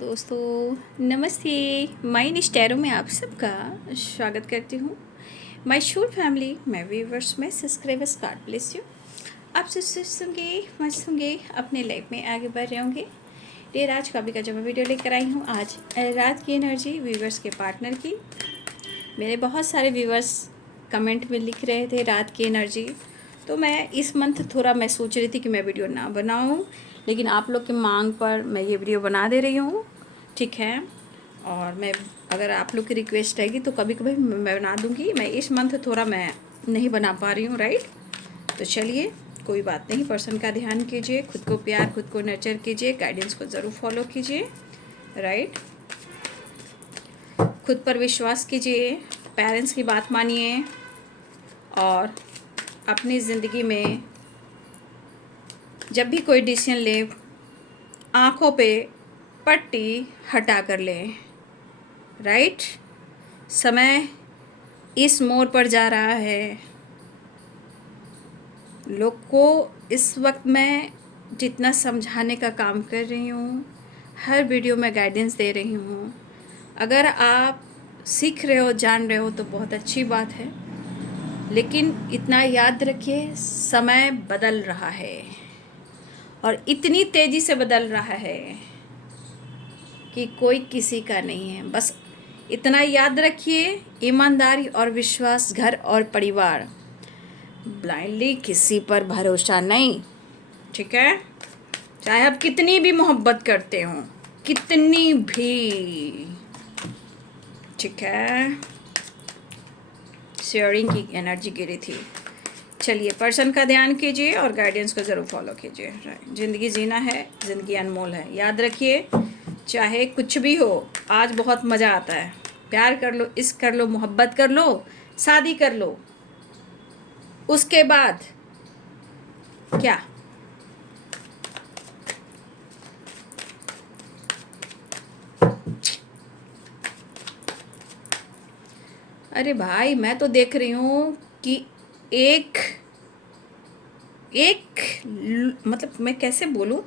दोस्तों, नमस्ते। माय निस्टेरो में आप सबका स्वागत करती हूँ। माय शूर family, my viewers, my subscribers, God bless you. आप सुस्त होंगे, मस्त होंगे, अपने लाइफ में आगे बढ़ रहे होंगे। डेर आज का भी का जो मैं वीडियो लेकर आई हूँ, आज रात की एनर्जी व्यूअर्स के पार्टनर की। मेरे बहुत सारे व्यूअर्स कमेंट में लिख रहे थे रात की एनर्जी, तो मैं इस मंथ थोड़ा मैं सोच रही थी कि मैं वीडियो ना बनाऊं, लेकिन आप लोग की मांग पर मैं ये वीडियो बना दे रही हूँ, ठीक है। और मैं अगर आप लोग की रिक्वेस्ट रहेगी तो कभी कभी मैं बना दूँगी। मैं इस मंथ थोड़ा मैं नहीं बना पा रही हूँ, राइट। तो चलिए, कोई बात नहीं। पर्सन का ध्यान कीजिए, खुद को प्यार, खुद को नर्चर कीजिए, गाइडेंस को ज़रूर फॉलो कीजिए, राइट। खुद पर विश्वास कीजिए, पेरेंट्स की बात मानिए और अपनी ज़िंदगी में जब भी कोई डिसीजन ले, आँखों पे पट्टी हटा कर लें, राइट। समय इस मोड़ पर जा रहा है। लोग को इस वक्त मैं जितना समझाने का काम कर रही हूँ, हर वीडियो में गाइडेंस दे रही हूँ। अगर आप सीख रहे हो, जान रहे हो तो बहुत अच्छी बात है, लेकिन इतना याद रखिए, समय बदल रहा है और इतनी तेज़ी से बदल रहा है कि कोई किसी का नहीं है। बस इतना याद रखिए, ईमानदारी और विश्वास, घर और परिवार, ब्लाइंडली किसी पर भरोसा नहीं, ठीक है। चाहे आप कितनी भी मोहब्बत करते हो, कितनी भी, ठीक है। शेयरिंग की एनर्जी गिरी थी। चलिए, पर्सन का ध्यान कीजिए और गाइडेंस को ज़रूर फॉलो कीजिए। ज़िंदगी जीना है, ज़िंदगी अनमोल है, याद रखिए। चाहे कुछ भी हो, आज बहुत मज़ा आता है। प्यार कर लो, इश्क कर लो, मोहब्बत कर लो, शादी कर लो, उसके बाद क्या? अरे भाई, मैं तो देख रही हूँ कि एक एक मतलब मैं कैसे बोलूँ,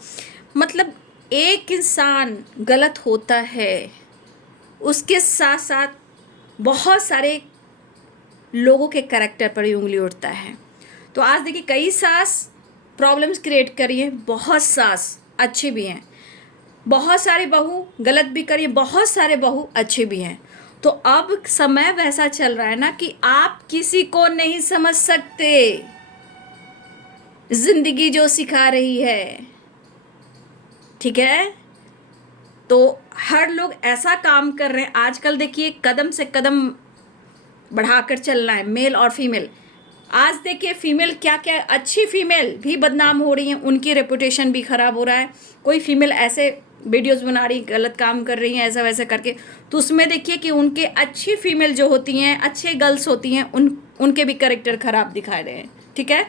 मतलब एक इंसान गलत होता है, उसके साथ साथ बहुत सारे लोगों के कैरेक्टर पर ही उंगली उठता है। तो आज देखिए, कई सास प्रॉब्लम्स क्रिएट करी हैं, बहुत सास अच्छी भी हैं, बहुत सारी बहू गलत भी करी, बहुत सारे बहू अच्छे भी हैं। तो अब समय वैसा चल रहा है ना कि आप किसी को नहीं समझ सकते। जिंदगी जो सिखा रही है, ठीक है। तो हर लोग ऐसा काम कर रहे हैं आजकल, देखिए कदम से कदम बढ़ाकर चलना है, मेल और फीमेल। आज देखिए फीमेल क्या क्या, अच्छी फीमेल भी बदनाम हो रही हैं, उनकी रेपुटेशन भी ख़राब हो रहा है। कोई फीमेल ऐसे वीडियोस बना रही, गलत काम कर रही हैं ऐसा वैसा करके, तो उसमें देखिए कि उनके अच्छी फीमेल जो होती हैं, अच्छे गर्ल्स होती हैं, उनके भी कैरेक्टर ख़राब दिखाए रहे हैं, ठीक है।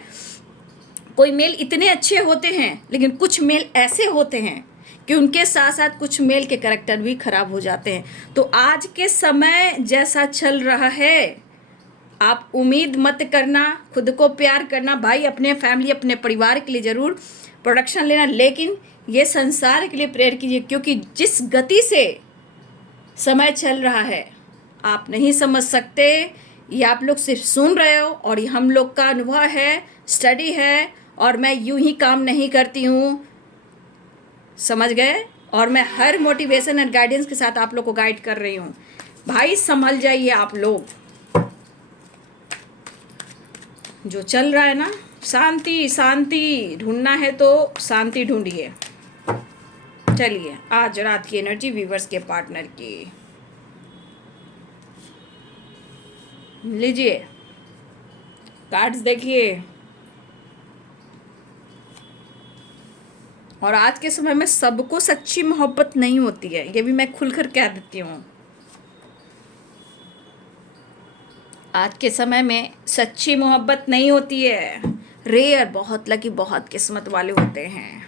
कोई मेल इतने अच्छे होते हैं, लेकिन कुछ मेल ऐसे होते हैं कि उनके साथ साथ कुछ मेल के कैरेक्टर भी ख़राब हो जाते हैं। तो आज के समय जैसा चल रहा है, आप उम्मीद मत करना, खुद को प्यार करना भाई, अपने फैमिली, अपने परिवार के लिए ज़रूर प्रोडक्शन लेना, लेकिन ये संसार के लिए प्रेयर कीजिए, क्योंकि जिस गति से समय चल रहा है आप नहीं समझ सकते। ये आप लोग सिर्फ सुन रहे हो और ये हम लोग का अनुभव है, स्टडी है, और मैं यूं ही काम नहीं करती हूँ, समझ गए। और मैं हर मोटिवेशन एंड गाइडेंस के साथ आप लोग को गाइड कर रही हूँ। भाई संभल जाइए आप लोग। जो चल रहा है ना, शांति शांति ढूंढना है तो शांति ढूंढिए। चलिए, आज रात की एनर्जी व्यूवर्स के पार्टनर की लीजिए, कार्ड्स देखिए। और आज के समय में सबको सच्ची मोहब्बत नहीं होती है, ये भी मैं खुलकर कह देती हूँ। आज के समय में सच्ची मोहब्बत नहीं होती है, रेयर, बहुत लकी, बहुत किस्मत वाले होते हैं,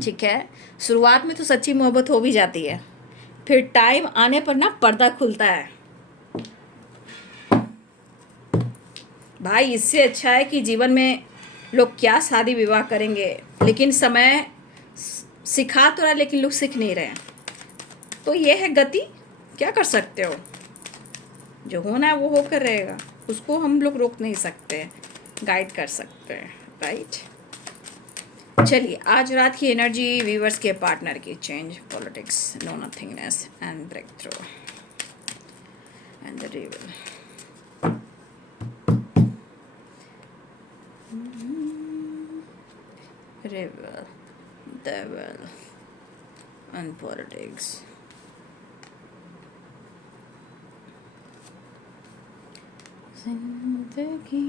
ठीक है। शुरुआत में तो सच्ची मोहब्बत हो भी जाती है, फिर टाइम आने पर ना पर्दा खुलता है। भाई, इससे अच्छा है कि जीवन में लोग क्या शादी विवाह करेंगे, लेकिन समय सिखा तो रहा, लेकिन लोग सीख नहीं रहे हैं। तो ये है गति, क्या कर सकते हो, जो होना है वो होकर रहेगा, उसको हम लोग रोक नहीं सकते, गाइड कर सकते हैं, राइट। चलिए, आज रात की एनर्जी व्यूअर्स के पार्टनर की, change, politics, no nothingness and break through and the reveal. Rebel, devil, and politics. जिंदगी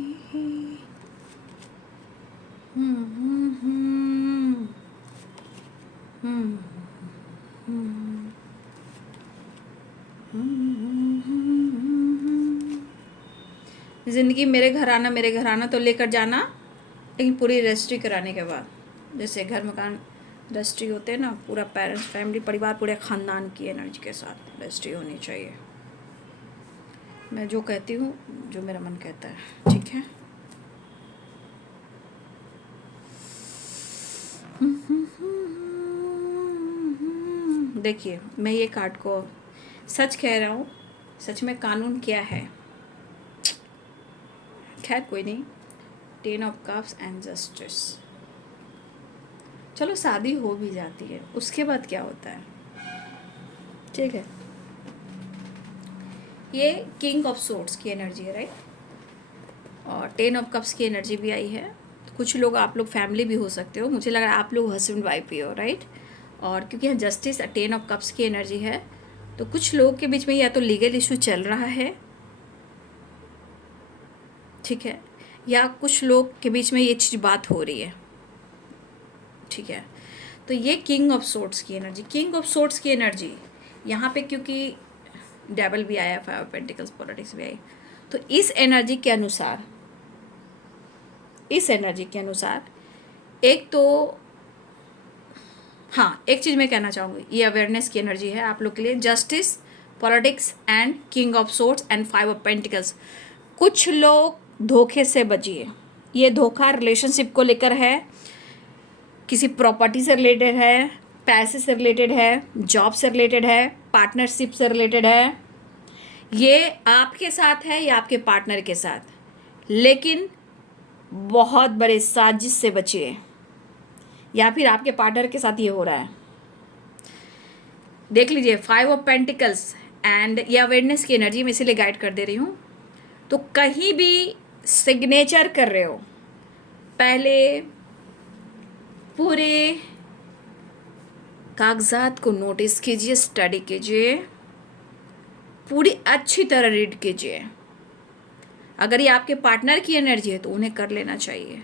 जिंदगी मेरे घर आना तो लेकर जाना, लेकिन पूरी रजिस्ट्री कराने के बाद, जैसे घर मकान रजिस्ट्री होते हैं ना, पूरा पेरेंट्स, फैमिली, परिवार, पूरे ख़ानदान की एनर्जी के साथ रजिस्ट्री होनी चाहिए। मैं जो कहती हूँ, जो मेरा मन कहता है, ठीक है। देखिए, मैं ये कार्ड को सच कह रहा हूँ, सच में कानून क्या है, खैर कोई नहीं। 10 ऑफ कप्स एंड जस्टिस। चलो शादी हो भी जाती है, उसके बाद क्या होता है, ठीक है। ये किंग ऑफ सोर्ड्स की एनर्जी है, राइट, और 10 ऑफ कप्स की एनर्जी भी आई है। कुछ लोग, आप लोग फैमिली भी हो सकते हो, मुझे लग रहा है आप लोग हस्बैंड वाइफ ही हो, राइट। और क्योंकि यहाँ जस्टिस 10 ऑफ कप्स की एनर्जी है, तो कुछ लोगों के बीच में या तो लीगल इशू चल रहा है, ठीक है, या कुछ लोग के बीच में ये चीज़ बात हो रही है, ठीक है। तो ये किंग ऑफ सोर्ड्स की एनर्जी, किंग ऑफ सोर्ड्स की एनर्जी यहाँ पे, क्योंकि डेविल भी आया, 5 ऑफ पेंटिकल्स, पॉलिटिक्स भी आई, तो इस एनर्जी के अनुसार, एक तो हाँ, एक चीज़ मैं कहना चाहूँगी, ये अवेयरनेस की एनर्जी है आप लोग के लिए, justice, politics and king of swords and 5 of pentacles. कुछ लोग धोखे से बचिए, ये धोखा रिलेशनशिप को लेकर है, किसी प्रॉपर्टी से रिलेटेड है, पैसे से रिलेटेड है, जॉब से रिलेटेड है, पार्टनरशिप से रिलेटेड है, ये आपके साथ है या आपके पार्टनर के साथ, लेकिन बहुत बड़े साजिश से बचिए, या फिर आपके पार्टनर के साथ ये हो रहा है। देख लीजिए, 5 ऑफ पेंटिकल्स एंड ये अवेयरनेस की एनर्जी में इसीलिए गाइड कर दे रही हूँ। तो कहीं भी सिग्नेचर कर रहे हो, पहले पूरे कागजात को नोटिस कीजिए, स्टडी कीजिए, पूरी अच्छी तरह रीड कीजिए। अगर ये आपके पार्टनर की एनर्जी है तो उन्हें कर लेना चाहिए,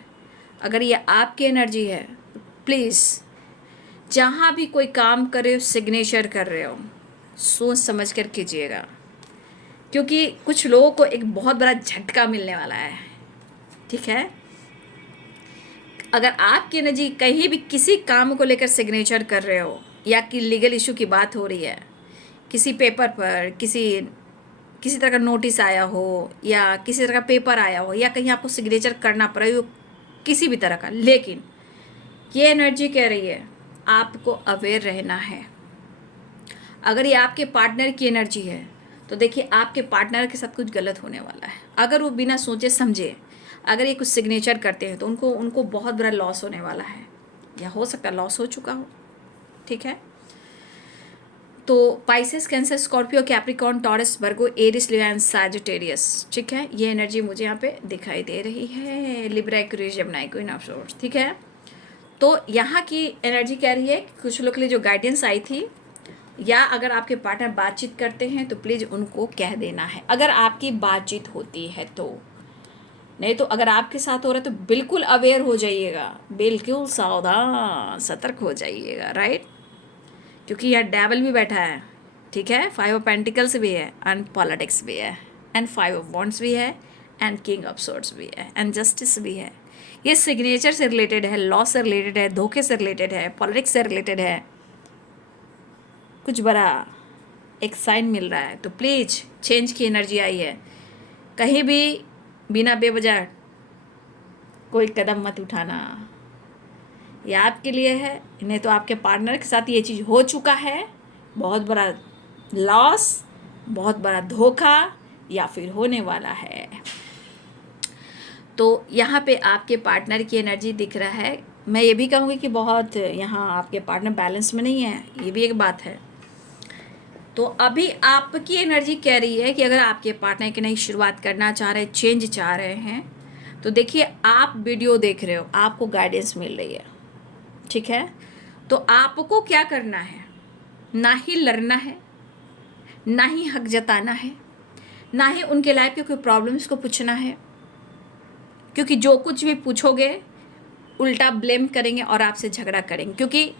अगर ये आपकी एनर्जी है तो प्लीज़, जहाँ भी कोई काम कर रहे हो, सिग्नेचर कर रहे हो, सोच समझ कर कीजिएगा, क्योंकि कुछ लोगों को एक बहुत बड़ा झटका मिलने वाला है, ठीक है। अगर आपकी एनर्जी कहीं भी किसी काम को लेकर सिग्नेचर कर रहे हो, या कि लीगल इशू की बात हो रही है, किसी पेपर पर किसी तरह का नोटिस आया हो, या किसी तरह का पेपर आया हो, या कहीं आपको सिग्नेचर करना पड़ा हो किसी भी तरह का, लेकिन ये एनर्जी कह रही है आपको अवेयर रहना है। अगर ये आपके पार्टनर की एनर्जी है तो देखिए, आपके पार्टनर के साथ कुछ गलत होने वाला है। अगर वो बिना सोचे समझे अगर ये कुछ सिग्नेचर करते हैं तो उनको बहुत बड़ा लॉस होने वाला है, या हो सकता है लॉस हो चुका हो, ठीक है। तो Pisces, Cancer, Scorpio, Capricorn, Taurus, Virgo, Aries, Leo and Sagittarius, ठीक है, ये एनर्जी मुझे यहाँ पे दिखाई दे रही है। Libra, Aquarius, Gemini, queen of swords, ठीक है। तो यहाँ की एनर्जी कह रही है कि कुछ लोग के लिए जो गाइडेंस आई थी, या अगर आपके पार्टनर बातचीत करते हैं तो प्लीज़ उनको कह देना है, अगर आपकी बातचीत होती है तो। नहीं तो अगर आपके साथ हो रहा है तो बिल्कुल अवेयर हो जाइएगा, बिल्कुल सावधान, सतर्क हो जाइएगा, राइट, क्योंकि यहाँ डेविल भी बैठा है, ठीक है। 5 ऑफ पेंटिकल्स भी है, एंड पॉलिटिक्स भी है, एंड 5 ऑफ वॉन्ड्स भी है, एंड किंग ऑफ सोर्ड्स भी है, एंड जस्टिस भी है। ये सिग्नेचर से रिलेटेड है, लॉ से रिलेटेड है, धोखे से रिलेटेड है, पॉलिटिक्स से रिलेटेड है, कुछ बड़ा एक साइन मिल रहा है। तो प्लीज़, चेंज की एनर्जी आई है, कहीं भी बिना बेवजह कोई कदम मत उठाना, ये आपके लिए है। नहीं तो आपके पार्टनर के साथ ये चीज़ हो चुका है, बहुत बड़ा लॉस, बहुत बड़ा धोखा या फिर होने वाला है। तो यहाँ पे आपके पार्टनर की एनर्जी दिख रहा है। मैं ये भी कहूँगी कि बहुत यहाँ आपके पार्टनर बैलेंस में नहीं है, ये भी एक बात है। तो अभी आपकी एनर्जी कह रही है कि अगर आपके पार्टनर की नई शुरुआत करना चाह रहे हैं, चेंज चाह रहे हैं, तो देखिए आप वीडियो देख रहे हो, आपको गाइडेंस मिल रही है, ठीक है। तो आपको क्या करना है, ना ही लड़ना है, ना ही हक जताना है, ना ही उनके लाइफ के कोई प्रॉब्लम्स को पूछना है, क्योंकि जो कुछ भी पूछोगे उल्टा ब्लेम करेंगे और आपसे झगड़ा करेंगे, क्योंकि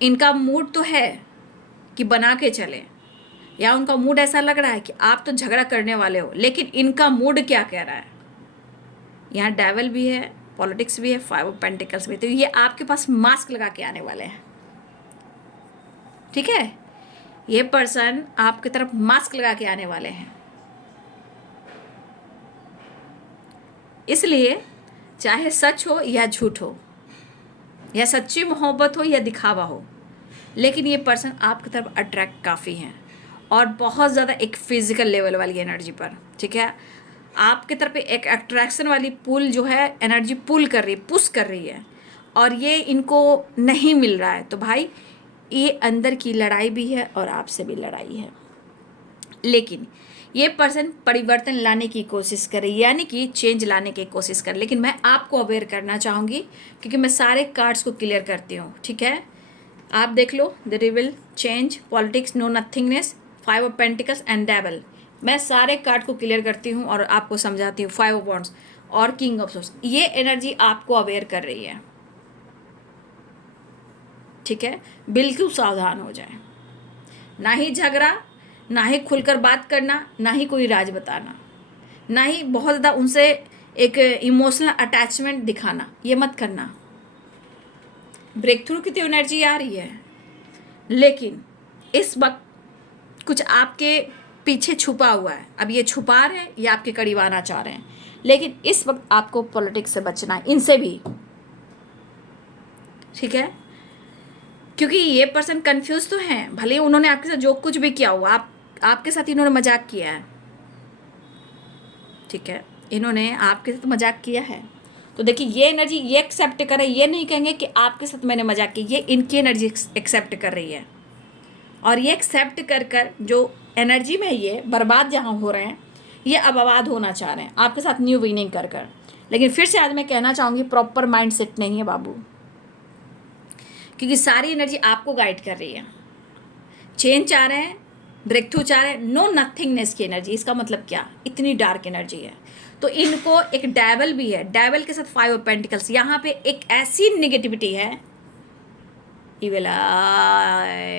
इनका मूड तो है कि बना के चले, या उनका मूड ऐसा लग रहा है कि आप तो झगड़ा करने वाले हो, लेकिन इनका मूड क्या कह रहा है। यहाँ डेविल भी है, पॉलिटिक्स भी है, 5 ऑफ पेंटिकल्स भी, तो ये आपके पास मास्क लगा के आने वाले हैं, ठीक है। ये पर्सन आपकी तरफ मास्क लगा के आने वाले हैं। इसलिए चाहे सच हो या झूठ हो, या सच्ची मोहब्बत हो या दिखावा हो, लेकिन ये पर्सन आपकी तरफ अट्रैक्ट काफ़ी हैं और बहुत ज़्यादा एक फिजिकल लेवल वाली एनर्जी पर, ठीक है। आपकी तरफ एक अट्रैक्शन वाली पुल जो है, एनर्जी पुल कर रही, पुश कर रही है, और ये इनको नहीं मिल रहा है। तो भाई ये अंदर की लड़ाई भी है और आपसे भी लड़ाई है, लेकिन ये पर्सन परिवर्तन लाने की कोशिश करे, यानी कि चेंज लाने की कोशिश करे। लेकिन मैं आपको अवेयर करना चाहूँगी, क्योंकि मैं सारे कार्ड्स को क्लियर करती हूँ, ठीक है। आप देख लो, the reveal, change, politics, no nothingness, 5 of pentacles and devil. मैं सारे कार्ड को क्लियर करती हूँ और आपको समझाती हूँ। 5 ऑफ वॉन्ड्स और किंग ऑफ सोर्स, ये एनर्जी आपको अवेयर कर रही है, ठीक है। बिल्कुल सावधान हो जाए, ना ही झगड़ा, ना ही खुलकर बात करना, ना ही कोई राज बताना, ना ही बहुत ज़्यादा उनसे एक इमोशनल अटैचमेंट दिखाना, ये मत करना। ब्रेक थ्रू की तो एनर्जी आ रही है, लेकिन इस वक्त कुछ आपके पीछे छुपा हुआ है। अब ये छुपा रहे हैं या आपके करीब आना चाह रहे हैं, लेकिन इस वक्त आपको पॉलिटिक्स से बचना है, इनसे भी, ठीक है। क्योंकि ये पर्सन कंफ्यूज तो हैं, भले उन्होंने आपके साथ जो कुछ भी किया हुआ, आपके साथ इन्होंने मजाक किया है, ठीक है, इन्होंने आपके साथ मजाक किया है। तो देखिए ये एनर्जी ये एक्सेप्ट कर रही है, ये नहीं कहेंगे कि आपके साथ मैंने मजाक की, ये इनकी एनर्जी एक्सेप्ट कर रही है। और ये एक्सेप्ट कर जो एनर्जी में ये बर्बाद जहाँ हो रहे हैं, ये अब आबाद होना चाह रहे हैं आपके साथ न्यू विनिंग कर। लेकिन फिर से आज मैं कहना चाहूँगी, प्रॉपर माइंड सेट नहीं है बाबू, क्योंकि सारी एनर्जी आपको गाइड कर रही है। चेंज चाह रहे हैं, ब्रेक थ्रू चाह रहे हैं, नो नथिंगनेस की एनर्जी। इसका मतलब क्या, इतनी डार्क एनर्जी है। तो इनको एक डेविल भी है, डेविल के साथ 5 ऑफ पेंटिकल्स, यहाँ पे एक ऐसी निगेटिविटी है, इविल आई,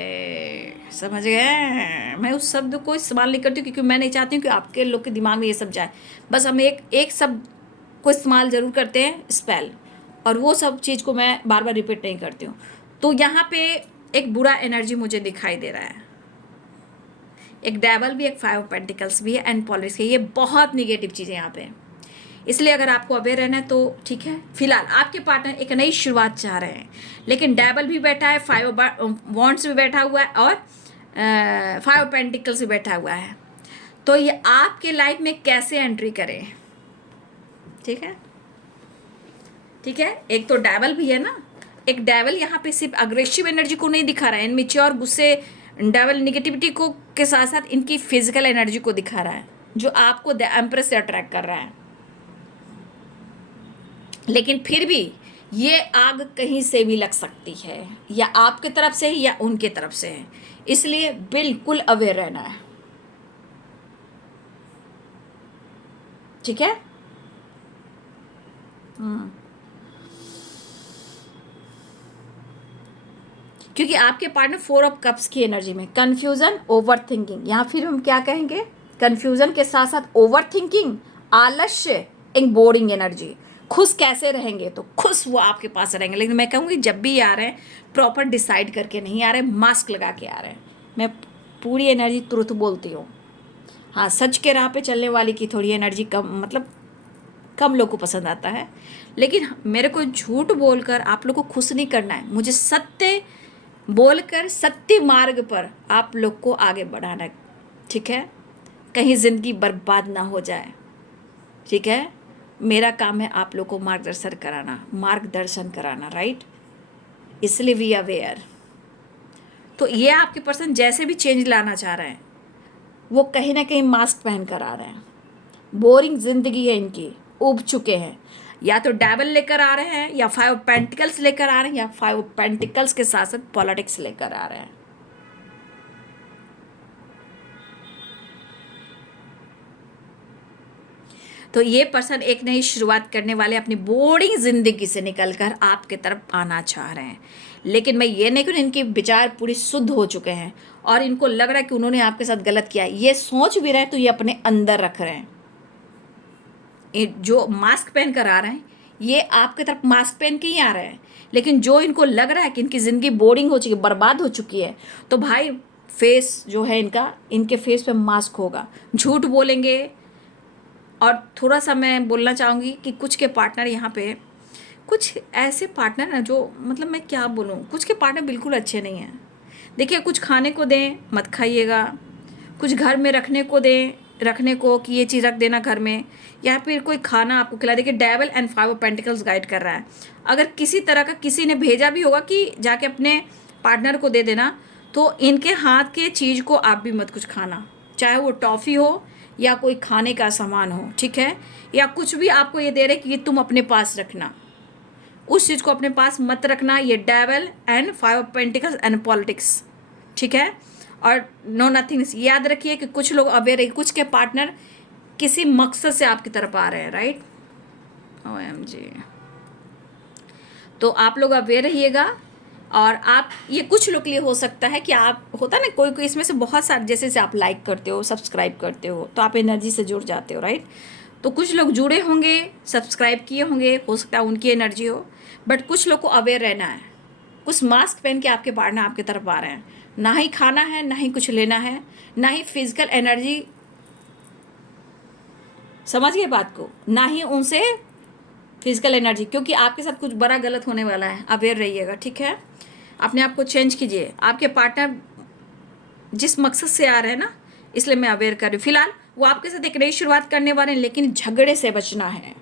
समझ गए। मैं उस शब्द को इस्तेमाल नहीं करती हूँ, क्योंकि मैं नहीं चाहती हूँ कि आपके लोग के दिमाग में ये सब जाए। बस हम एक शब्द को इस्तेमाल ज़रूर करते हैं, स्पेल, और वो सब चीज़ को मैं बार बार रिपीट नहीं करती हूँ। तो यहाँ पे एक बुरा एनर्जी मुझे दिखाई दे रहा है, एक डेविल भी, एक 5 ऑफ पेंटिकल्स भी है, एंड पॉलिटिक्स है। ये बहुत निगेटिव चीज़ें यहाँ पे, इसलिए अगर आपको अवेयर रहना है तो ठीक है। फिलहाल आपके पार्टनर एक नई शुरुआत चाह रहे हैं, लेकिन डेविल भी बैठा है, 5 ऑफ वॉन्ड्स भी बैठा हुआ है, और 5 ऑफ पेंटिकल्स भी बैठा हुआ है। तो ये आपके लाइफ में कैसे एंट्री करें, ठीक है, ठीक है। एक तो डेविल भी है ना, एक डेविल यहाँ पे सिर्फ अग्रेसिव एनर्जी को नहीं दिखा रहा है, इनमेच्योर गुस्से, डेविल निगेटिविटी को के साथ साथ इनकी फिजिकल एनर्जी को दिखा रहा है, जो आपको द एम्प्रेस से अट्रैक्ट कर रहा है। लेकिन फिर भी ये आग कहीं से भी लग सकती है, या आपके तरफ से है या उनके तरफ से है, इसलिए बिल्कुल अवेयर रहना है, ठीक है। क्योंकि आपके पार्टनर 4 ऑफ कप्स की एनर्जी में कंफ्यूजन, ओवर थिंकिंग, यहाँ फिर हम क्या कहेंगे, कंफ्यूजन के साथ साथ ओवर थिंकिंग, आलस्य, एक बोरिंग एनर्जी। खुश कैसे रहेंगे, तो खुश वो आपके पास रहेंगे, लेकिन मैं कहूँगी जब भी आ रहे हैं प्रॉपर डिसाइड करके नहीं आ रहे, मास्क लगा के आ रहे हैं। मैं पूरी एनर्जी तुरंत बोलती हूँ। हाँ, सच के राह पे चलने वाली की थोड़ी एनर्जी कम, मतलब कम लोग को पसंद आता है, लेकिन मेरे को झूठ बोलकर आप लोग को खुश नहीं करना है। मुझे सत्य बोलकर सत्य मार्ग पर आप लोग को आगे बढ़ाना, ठीक है, कहीं ज़िंदगी बर्बाद ना हो जाए, ठीक है। मेरा काम है आप लोग को मार्गदर्शन कराना, राइट। इसलिए वी अवेयर। तो ये आपके पर्सन जैसे भी चेंज लाना चाह रहे हैं वो कहीं ना कहीं मास्क पहन कर आ रहे हैं। बोरिंग जिंदगी है इनकी, उब चुके हैं। या तो डेविल लेकर आ रहे हैं, या 5 पेंटिकल्स लेकर आ रहे हैं, या 5 पेंटिकल्स के साथ साथ पॉलिटिक्स लेकर आ रहे हैं। तो ये पर्सन एक नई शुरुआत करने वाले अपनी बोरिंग जिंदगी से निकलकर आपके तरफ आना चाह रहे हैं। लेकिन मैं ये नहीं कहूँ, इनके विचार पूरे शुद्ध हो चुके हैं और इनको लग रहा है कि उन्होंने आपके साथ गलत किया। ये सोच भी रहे हैं तो ये अपने अंदर रख रहे हैं। जो मास्क पहन कर आ रहे हैं ये आपके तरफ मास्क पहन के ही आ रहे हैं। लेकिन जो इनको लग रहा है कि इनकी ज़िंदगी बोरिंग हो चुकी है, बर्बाद हो चुकी है, तो भाई फेस जो है इनका, इनके फेस पे मास्क होगा, झूठ बोलेंगे। और थोड़ा सा मैं बोलना चाहूँगी कि कुछ के पार्टनर यहाँ पे, कुछ ऐसे पार्टनर हैं जो, मतलब मैं क्या बोलूँ, कुछ के पार्टनर बिल्कुल अच्छे नहीं हैं। देखिए, कुछ खाने को दें, मत खाइएगा। कुछ घर में रखने को दें, रखने को कि ये चीज़ रख देना घर में, या फिर कोई खाना आपको खिला। देखिए, devil and 5 of pentacles guide कर रहा है। अगर किसी तरह का किसी ने भेजा भी होगा कि जाके अपने पार्टनर को दे देना, तो इनके हाथ के चीज़ को आप भी मत कुछ खाना, चाहे वो टॉफ़ी हो या कोई खाने का सामान हो, ठीक है। या कुछ भी आपको ये दे रहे कि ये तुम अपने पास रखना, उस चीज़ को अपने पास मत रखना। ये devil and 5 of pentacles and politics, ठीक है। और नो नथिंग्स, याद रखिए कि कुछ लोग अवेयर है, कुछ के पार्टनर किसी मकसद से आपकी तरफ आ रहे हैं, राइट। OMG। तो आप लोग अवेयर रहिएगा। और आप, ये कुछ लोग के लिए हो सकता है कि आप, होता ना कोई कोई इसमें से बहुत सारे, जैसे आप लाइक करते हो, सब्सक्राइब करते हो, तो आप एनर्जी से जुड़ जाते हो, राइट। तो कुछ लोग जुड़े होंगे, सब्सक्राइब किए होंगे, हो सकता है उनकी एनर्जी हो। बट कुछ लोग को अवेयर रहना है। कुछ मास्क पहन के आपके पार्टनर आपकी तरफ आ रहे हैं। ना ही खाना है, ना ही कुछ लेना है, ना ही फिजिकल एनर्जी, समझिए बात को, ना ही उनसे फिजिकल एनर्जी, क्योंकि आपके साथ कुछ बड़ा गलत होने वाला है। अवेयर रहिएगा, ठीक है। अपने आप को चेंज कीजिए। आपके पार्टनर जिस मकसद से आ रहे हैं ना, इसलिए मैं अवेयर कर रही हूँ। फिलहाल वो आपके साथ एक नई शुरुआत करने वाले हैं, लेकिन झगड़े से बचना है।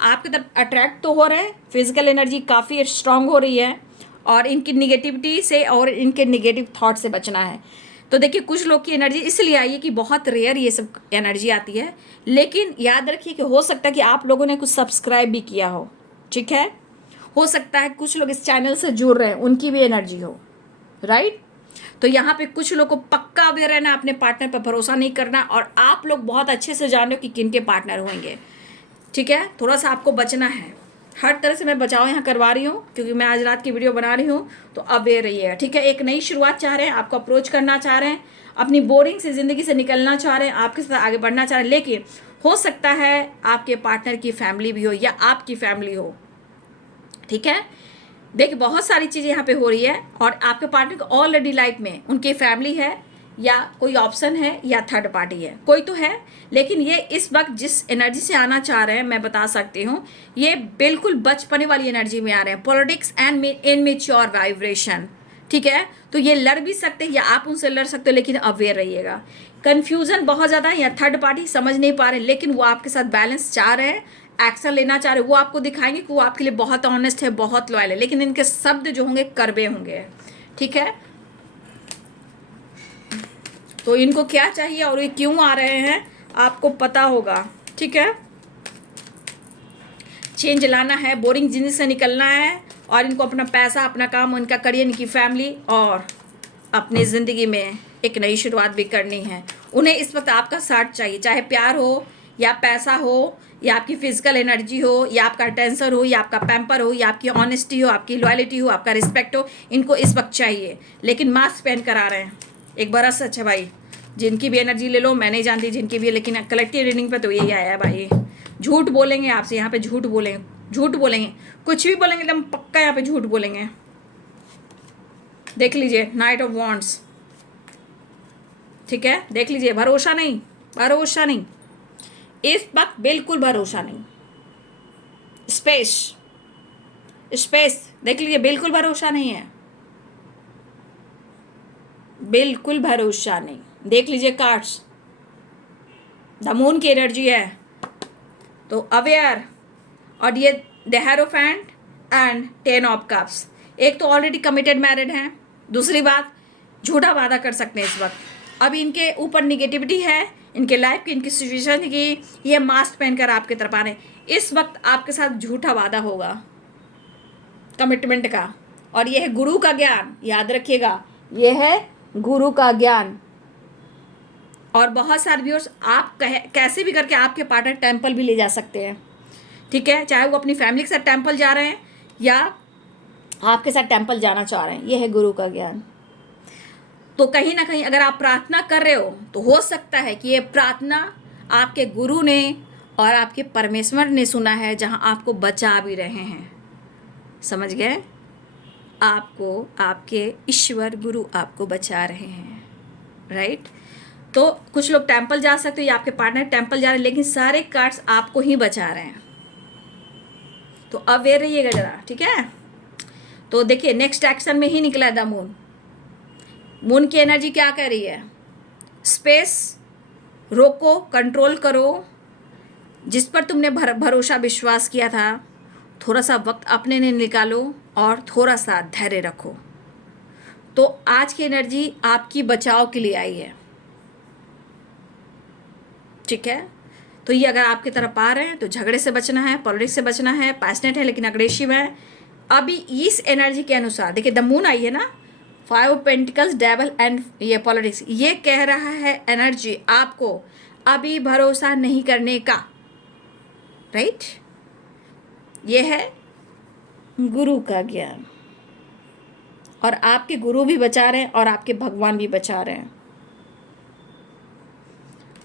आपकी तरफ अट्रैक्ट तो हो रहे हैं, फिजिकल एनर्जी काफ़ी स्ट्रांग हो रही है, और इनकी निगेटिविटी से और इनके निगेटिव थॉट से बचना है। तो देखिए, कुछ लोग की एनर्जी इसलिए आई है कि बहुत रेयर ये सब एनर्जी आती है। लेकिन याद रखिए कि हो सकता है कि आप लोगों ने कुछ सब्सक्राइब भी किया हो, ठीक है। हो सकता है कुछ लोग इस चैनल से जुड़ रहे हैं, उनकी भी एनर्जी हो, राइट। तो यहाँ पे कुछ लोग को पक्का अवेयर रहना, अपने पार्टनर पर भरोसा नहीं करना। और आप लोग बहुत अच्छे से जान रहे हो कि किन के पार्टनर होंगे, ठीक है। थोड़ा सा आपको बचना है। हर तरह से मैं बचाव यहाँ करवा रही हूँ, क्योंकि मैं आज रात की वीडियो बना रही हूँ। तो अवेयर रहिएगा, ठीक है। एक नई शुरुआत चाह रहे हैं, आपको अप्रोच करना चाह रहे हैं, अपनी बोरिंग से ज़िंदगी से निकलना चाह रहे हैं, आपके साथ आगे बढ़ना चाह रहे हैं। लेकिन हो सकता है आपके पार्टनर की फैमिली भी हो या आपकी फैमिली हो, ठीक है। देखिए, बहुत सारी चीज़ें यहाँ पे हो रही है, और आपके पार्टनर को ऑलरेडी लाइफ में उनकी फैमिली है, या कोई ऑप्शन है, या थर्ड पार्टी है, कोई तो है। लेकिन ये इस वक्त जिस एनर्जी से आना चाह रहे हैं, मैं बता सकती हूँ, ये बिल्कुल बचपने वाली एनर्जी में आ रहे हैं। पॉलिटिक्स एंड इनमेच्योर वाइब्रेशन, ठीक है। तो ये लड़ भी सकते हैं, या आप उनसे लड़ सकते हो, लेकिन अवेयर रहिएगा। कन्फ्यूजन बहुत ज़्यादा है, या थर्ड पार्टी समझ नहीं पा रहे, लेकिन वो आपके साथ बैलेंस चाह रहे हैं, एक्शन लेना चाह रहे। वो आपको दिखाएंगे कि वो आपके लिए बहुत ऑनेस्ट है, बहुत लॉयल है, लेकिन इनके शब्द जो होंगे कड़वे होंगे, ठीक है। तो इनको क्या चाहिए और ये क्यों आ रहे हैं आपको पता होगा, ठीक है। चेंज लाना है, बोरिंग जिंदगी से निकलना है, और इनको अपना पैसा, अपना काम, इनका करियर, इनकी फैमिली और अपनी ज़िंदगी में एक नई शुरुआत भी करनी है। उन्हें इस वक्त आपका साथ चाहिए, चाहे प्यार हो, या पैसा हो, या आपकी फिजिकल एनर्जी हो, या आपका अटेंशन हो, या आपका पैम्पर हो, या आपकी ऑनेस्टी हो, आपकी लॉयल्टी हो, आपका रिस्पेक्ट हो। इनको इस वक्त चाहिए, लेकिन मास्क पहन कर आ रहे हैं। एक बार सच है भाई, जिनकी भी एनर्जी ले लो, मैं नहीं जानती जिनकी भी है, लेकिन कलेक्टिव रीडिंग पे तो यही आया है भाई। झूठ बोलेंगे आपसे, यहाँ पे झूठ बोलेंगे, झूठ बोलेंगे, कुछ भी बोलेंगे, एकदम पक्का यहाँ पे झूठ बोलेंगे। देख लीजिए, नाइट ऑफ वॉन्ड्स, ठीक है। देख लीजिए, भरोसा नहीं, भरोसा नहीं, इस वक्त बिल्कुल भरोसा नहीं। स्पेस, स्पेस देख लीजिए, बिल्कुल भरोसा नहीं है। बिल्कुल भरोसा नहीं। देख लीजिए कार्ड्स, द मून की एनर्जी है, तो अवेयर, और ये the hierophant and 10 of cups. एक तो ऑलरेडी कमिटेड मैरिड हैं, दूसरी बात झूठा वादा कर सकते हैं इस वक्त। अभी इनके ऊपर निगेटिविटी है, इनके लाइफ की, इनकी सिचुएशन की, ये मास्क पहनकर आपकी तरफ आ रहे हैं। इस वक्त आपके साथ झूठा वादा होगा कमिटमेंट का, और यह है गुरु का ज्ञान, याद रखिएगा, यह है गुरु का ज्ञान। और बहुत सारे व्यूअर्स आप कैसे भी करके आपके पार्टनर टेम्पल भी ले जा सकते हैं, ठीक है, चाहे वो अपनी फैमिली के साथ टेम्पल जा रहे हैं या आपके साथ टेम्पल जाना चाह रहे हैं। यह है गुरु का ज्ञान। तो कहीं ना कहीं अगर आप प्रार्थना कर रहे हो तो हो सकता है कि ये प्रार्थना आपके गुरु ने और आपके परमेश्वर ने सुना है, जहां आपको बचा भी रहे हैं। समझ गए? आपको आपके ईश्वर गुरु आपको बचा रहे हैं, राइट। तो कुछ लोग टेम्पल जा सकते हो या आपके पार्टनर टेम्पल जा रहे हैं, लेकिन सारे कार्ड्स आपको ही बचा रहे हैं। तो अवेयर रहिएगा जरा, ठीक है। तो देखिए नेक्स्ट एक्शन में ही निकला है द मून। मून की एनर्जी क्या कह रही है? स्पेस, रोको, कंट्रोल करो। जिस पर तुमने भरोसा विश्वास किया था, थोड़ा सा वक्त अपने लिए निकालो और थोड़ा सा धैर्य रखो। तो आज की एनर्जी आपकी बचाव के लिए आई है, ठीक है। तो ये अगर आपकी तरफ आ रहे हैं तो झगड़े से बचना है, पॉलिटिक्स से बचना है, पैशनेट है लेकिन अग्रेसिव है। अभी इस एनर्जी के अनुसार देखिए द मून आई है ना, 5 पेंटिकल्स, डेवल एंड ये पॉलिटिक्स, ये कह रहा है एनर्जी आपको अभी भरोसा नहीं करने का, राइट। ये है गुरु का ज्ञान, और आपके गुरु भी बचा रहे हैं और आपके भगवान भी बचा रहे हैं।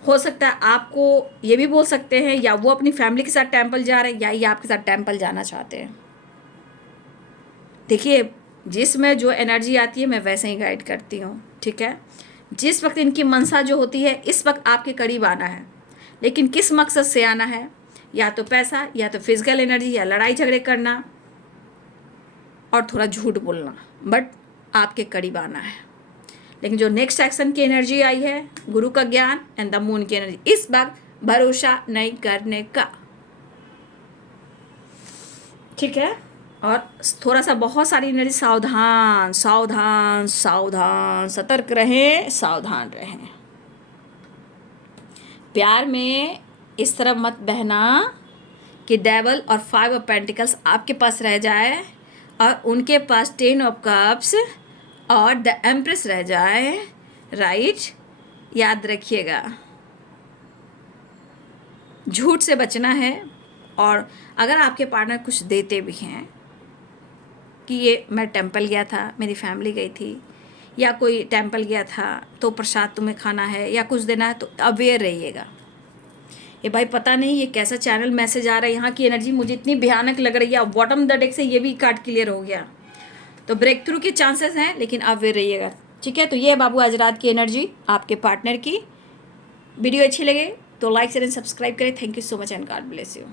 हो सकता है आपको ये भी बोल सकते हैं, या वो अपनी फैमिली के साथ टेम्पल जा रहे हैं या ये आपके साथ टेम्पल जाना चाहते हैं। देखिए जिसमें जो एनर्जी आती है मैं वैसे ही गाइड करती हूँ, ठीक है। जिस वक्त इनकी मनसा जो होती है, इस वक्त आपके करीब आना है, लेकिन किस मकसद से आना है? या तो पैसा, या तो फिजिकल एनर्जी, या लड़ाई झगड़े करना और थोड़ा झूठ बोलना, बट आपके करीब आना है। लेकिन जो नेक्स्ट एक्शन की एनर्जी आई है, गुरु का ज्ञान एंड द मून की एनर्जी, इस बार भरोसा नहीं करने का, ठीक है। और थोड़ा सा बहुत सारी एनर्जी, सावधान सावधान सावधान, सतर्क रहें, सावधान रहें। प्यार में इस तरह मत बहना कि डेवल और 5 ऑफ पेंटिकल्स आपके पास रह जाए और उनके पास 10 ऑफ कप्स और द एम्प्रेस रह जाए, राइट। याद रखिएगा झूठ से बचना है। और अगर आपके पार्टनर कुछ देते भी हैं कि ये मैं टेम्पल गया था, मेरी फैमिली गई थी, या कोई टेम्पल गया था तो प्रसाद तुम्हें खाना है या कुछ देना है, तो अवेयर रहिएगा। ये भाई पता नहीं ये कैसा चैनल मैसेज आ रहा है, यहाँ की एनर्जी मुझे इतनी भयानक लग रही है। बॉटम द डेक से ये भी कार्ड क्लियर हो गया, तो ब्रेक थ्रू के चांसेस हैं, लेकिन अवेयर रहिएगा, ठीक है। तो ये है बाबू आज रात की एनर्जी आपके पार्टनर की। वीडियो अच्छी लगे तो लाइक शेयर एंड सब्सक्राइब करें। Thank you so much and God bless you.